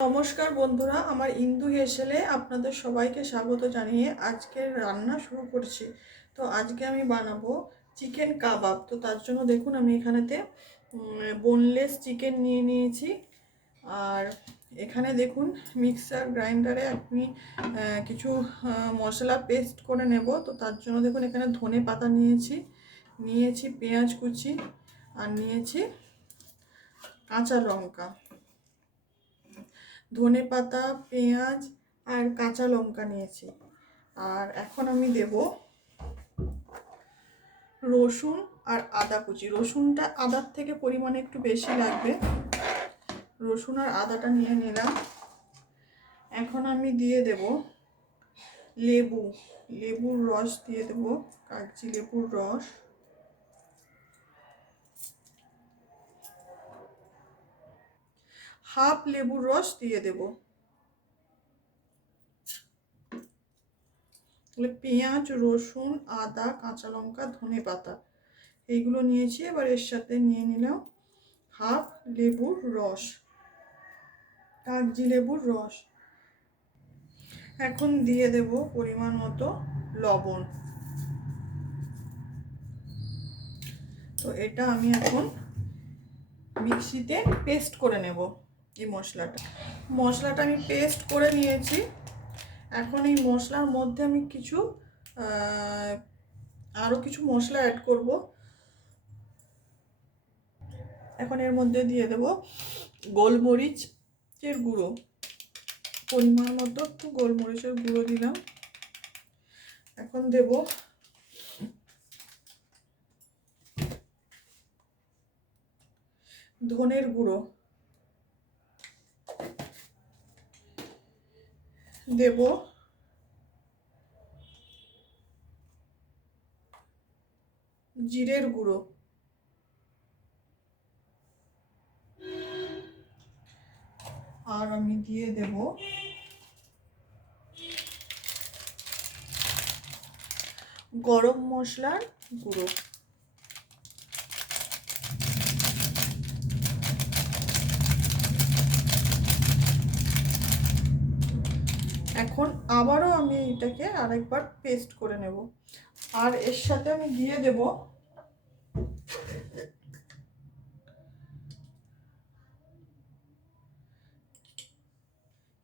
নমস্কার বন্ধুরা, আমার ইন্দু হেসেলে আপনাদের সবাইকে স্বাগত জানিয়ে আজকের রান্না শুরু করছি। তো আজকে আমি বানাবো চিকেন কাবাব। তো তার জন্য দেখুন আমি এখানেতে বোনলেস চিকেন নিয়ে নিয়েছি। আর এখানে দেখুন মিক্সার গ্রাইন্ডারে আমি কিছু মশলা পেস্ট করে নেব। তো তার জন্য দেখুন এখানে ধনে পাতা নিয়েছি পেঁয়াজ কুচি, আর নিয়েছি কাঁচা লঙ্কা। ধনে পাতা, পেঁয়াজ আর কাঁচা লঙ্কা নিয়েছি। আর এখন আমি দেব রসুন আর আদা কুচি। রসুনটা আদার থেকে পরিমাণে একটু বেশি লাগবে। রসুন আর আদাটা নিয়ে নিলাম। এখন আমি দিয়ে দেব লেবুর রস দিয়ে দেব, কাগজি লেবুর রস। হাফ লেবুর রস দিয়ে দেব। পেঁয়াজ, রসুন, আদা, কাঁচা লঙ্কা, ধনে পাতা এইগুলো নিয়েছি। এবার এর সাথে নিয়ে নিলাম হাফ লেবুর রস, কাগজি লেবুর রস। এখন দিয়ে দেব পরিমাণ মতো লবণ। তো এটা আমি এখন মিক্সিতে পেস্ট করে নেব। এই মশলাটা আমি পেস্ট করে নিয়েছি। এখন এই মশলার মধ্যে আমি আরও কিছু মশলা অ্যাড করব। এখন এর মধ্যে দিয়ে দেব গোলমরিচের গুঁড়ো, পরিমাণ মতো একটু গোলমরিচের গুঁড়ো দিলাম। এখন দেব ধনের গুঁড়ো, দেব জিরের গুঁড়ো, আর আমি দিয়ে দেব গরম মশলার গুঁড়ো। এখন আবারও আমি এটাকে আরেকবার পেস্ট করে নেব। আর এর সাথে আমি দিয়ে দেব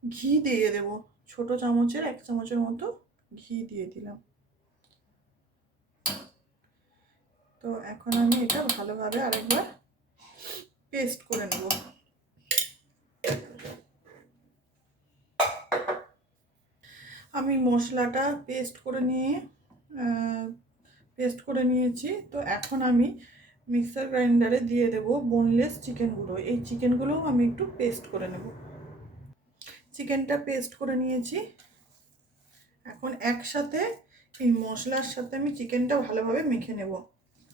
ঘি, দিয়ে দেব ছোট চামচের 1 চামচের মতো ঘি দিয়ে দিলাম। তো এখন আমি এটা ভালোভাবে আরেকবার পেস্ট করে নেব। আমি মশলাটা পেস্ট করে নিয়েছি। তো এখন আমি মিক্সার গ্রাইন্ডারে দিয়ে দেব বোনলেস চিকেনগুলো। এই চিকেনগুলোও আমি একটু পেস্ট করে নেব। চিকেনটা পেস্ট করে নিয়েছি। এখন একসাথে এই মশলার সাথে আমি চিকেনটা ভালোভাবে মেখে নেব।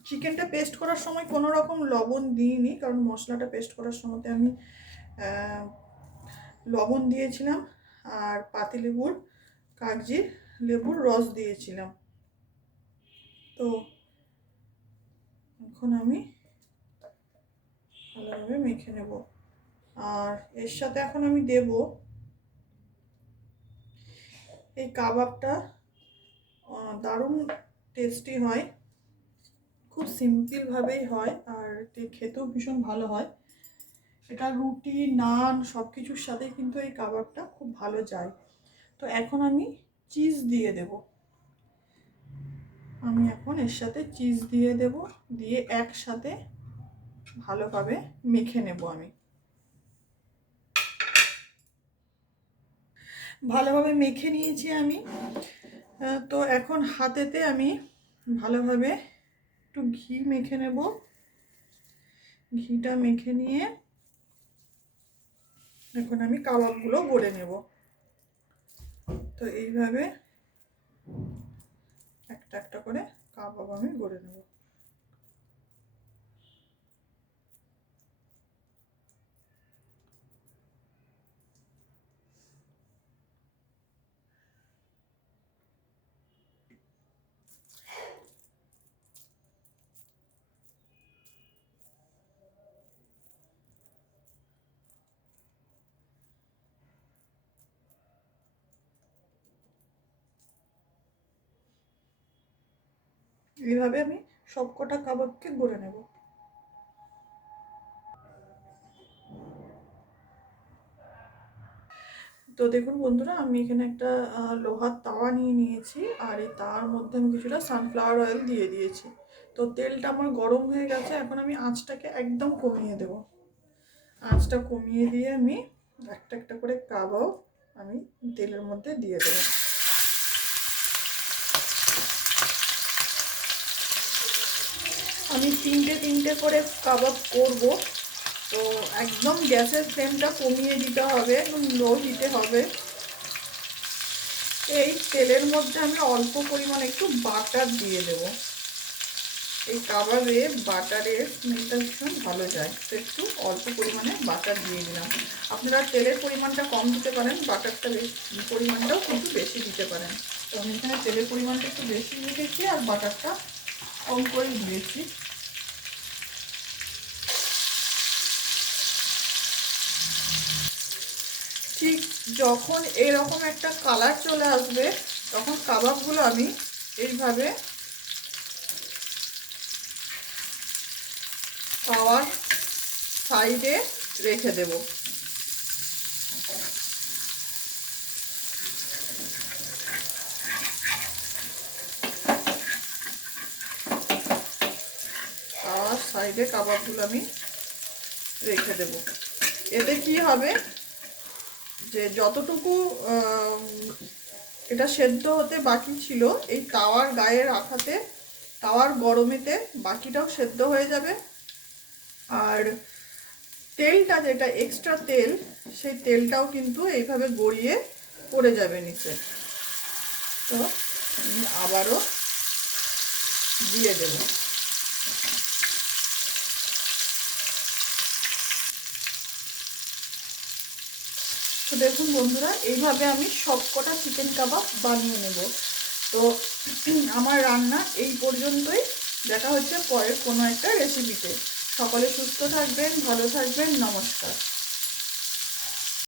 চিকেনটা পেস্ট করার সময় কোনো রকম লবণ দিইনি, কারণ মশলাটা পেস্ট করার সময় আমি লবণ দিয়েছিলাম আর পাতিলেবুর, কাগজি লেবুর রস দিয়েছিলাম। তো এখন আমি ভালোভাবে মেখে নেব। আর এর সাথে এখন আমি দেব এই কাবাবটা। দারুণ টেস্টি হয়, খুব সিম্পলভাবেই হয়, আর খেতেও ভীষণ ভালো হয়। এটা রুটি, নান সব কিছুর সাথে কিন্তু এই কাবাবটা খুব ভালো যায়। তো এখন আমি চিজ দিয়ে দেব। আমি এখন এর সাথে চিজ দিয়ে দেব, দিয়ে একসাথে ভালোভাবে মেখে নেব। আমি ভালোভাবে মেখে নিয়েছি আমি। তো এখন হাতেতে আমি ভালোভাবে একটু ঘি মেখে নেব। ঘিটা মেখে নিয়ে এখন আমি কাবাবগুলো গড়ে নেব। তো এইভাবে একটা একটা করে কাবাব আমি গড়ে নেব। এইভাবে আমি সবকটা কাবাবকে গড়ে নেব। তো দেখুন বন্ধুরা, আমি এখানে একটা লোহার তাওয়া নিয়ে নিয়েছি, আর এই তাওয়ার মধ্যে আমি কিছুটা সানফ্লাওয়ার অয়েল দিয়ে দিয়েছি। তো তেলটা আমার গরম হয়ে গেছে, এখন আমি আঁচটাকে একদম কমিয়ে দেব। আঁচটা কমিয়ে দিয়ে আমি একটা একটা করে কাবাব আমি তেলের মধ্যে দিয়ে দেবো। আমি তিনটে তিনটে করে কাবাব করব। তো একদম গ্যাসের ফ্লেমটা কমিয়ে দিতে হবে, একদম লো হিটে হবে। এই তেলের মধ্যে আমি অল্প পরিমাণ একটু বাটার দিয়ে দেব। এই কাবাবে বাটারের স্মেলটা ভীষণ ভালো যায়, তো একটু অল্প পরিমাণে বাটার দিয়ে দিলাম। আপনারা তেলের পরিমাণটা কম দিতে পারেন, বাটারটা পরিমাণটাও কিন্তু বেশি দিতে পারেন। তো আমি এখানে তেলের পরিমাণটা একটু বেশি রেখেছি আর বাটারটা কম করে দিয়েছি। ঠিক যখন এরকম একটা কালার চলে আসবে, তখন কাবাবগুলো আমি এইভাবে তাওয়ার সাইডে রেখে দেব। তাওয়ার সাইডে কাবাবগুলো আমি রেখে দেব। এতে কি হবে, যে যতটুকু এটা সেদ্ধ হতে বাকি ছিল, এই তাওয়ার গায়ে রাখাতে, তাওয়ার গরমেতে বাকিটাও সেদ্ধ হয়ে যাবে। আর তেলটা যেটা এক্সট্রা তেল, সেই তেলটাও কিন্তু এইভাবে গড়িয়ে পড়ে যাবে নিচে। তো আমি আবারও দিয়ে দেব। তো দেখুন বন্ধুরা, এইভাবে আমি সবকটা চিকেন কাবাব বানিয়ে নেব। তো আমার রান্না এই পর্যন্তই। দেখা হচ্ছে পরের কোনো একটা রেসিপিতে। সকলে সুস্থ থাকবেন, ভালো থাকবেন, নমস্কার।